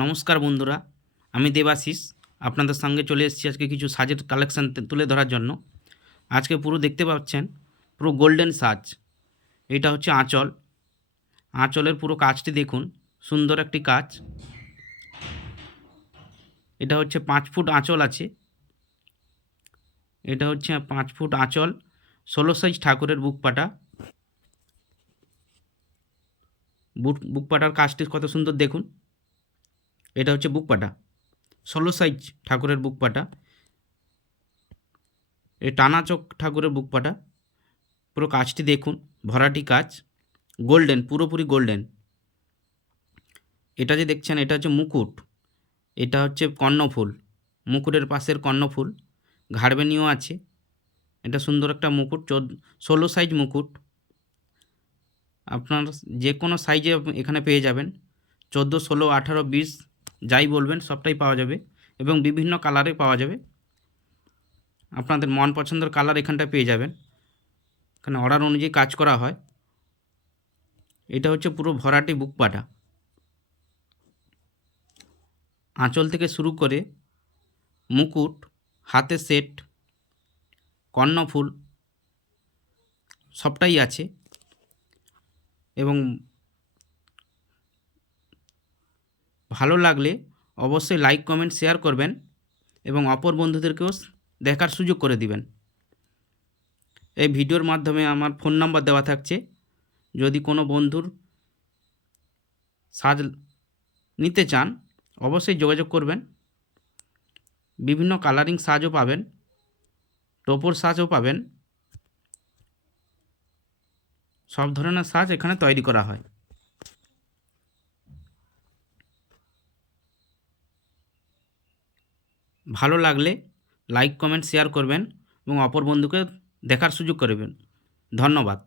নমস্কার বন্ধুরা, আমি দেবাশিস আপনাদের সঙ্গে চলে এসেছি আজকে কিছু সাজের কালেকশান তুলে ধরার জন্য। আজকে পুরো দেখতে পাচ্ছেন পুরো গোল্ডেন সাজ। এটা হচ্ছে আঁচল। আঁচলের পুরো কাজটি দেখুন, সুন্দর একটি কাজ। এটা হচ্ছে 5 ফুট আঁচল আছে। এটা হচ্ছে 5 ফুট আঁচল, 16 সাইজ ঠাকুরের বুকপাটা। বুকপাটার কাজটি কত সুন্দর দেখুন। এটা হচ্ছে বুকপাটা, 16 সাইজ ঠাকুরের বুকপাটা। এই টানা চোখ ঠাকুরের বুকপাটা। পুরো কাজটি দেখুন, ভরাটি কাজ, গোল্ডেন, পুরোপুরি গোল্ডেন। এটা যে দেখছেন এটা হচ্ছে মুকুট। এটা হচ্ছে কর্ণফুল, মুকুটের পাশের কর্ণফুল। ঘাড়বেনিও আছে। এটা সুন্দর একটা মুকুট, 16 সাইজ মুকুট। আপনার যে কোনো সাইজে এখানে পেয়ে যাবেন। 14, 16, 18, 20 যাই বলবেন সবটাই পাওয়া যাবে এবং বিভিন্ন কালারে পাওয়া যাবে। আপনাদের মন পছন্দের কালার এখানটায় পেয়ে যাবেন। এখানে অর্ডার অনুযায়ী কাজ করা হয়। এটা হচ্ছে পুরো ভরাটি বুকপাটা। আঁচল থেকে শুরু করে মুকুট, হাতে সেট, কর্ণফুল সবটাই আছে। এবং ভালো লাগলে অবশ্যই লাইক, কমেন্ট, শেয়ার করবেন এবং অপর বন্ধুদেরকেও দেখার সুযোগ করে দিবেন। এই ভিডিওর মাধ্যমে আমার ফোন নাম্বার দেওয়া থাকছে। যদি কোনো বন্ধুর সাজ নিতে চান অবশ্যই যোগাযোগ করবেন। বিভিন্ন কালারিং সাজও পাবেন, টোপর সাজও পাবেন। সব ধরনের সাজ এখানে তৈরি করা হয়। ভালো লাগলে লাইক, কমেন্ট, শেয়ার করবেন এবং অপর বন্ধুকে দেখার সুযোগ করবেন। ধন্যবাদ।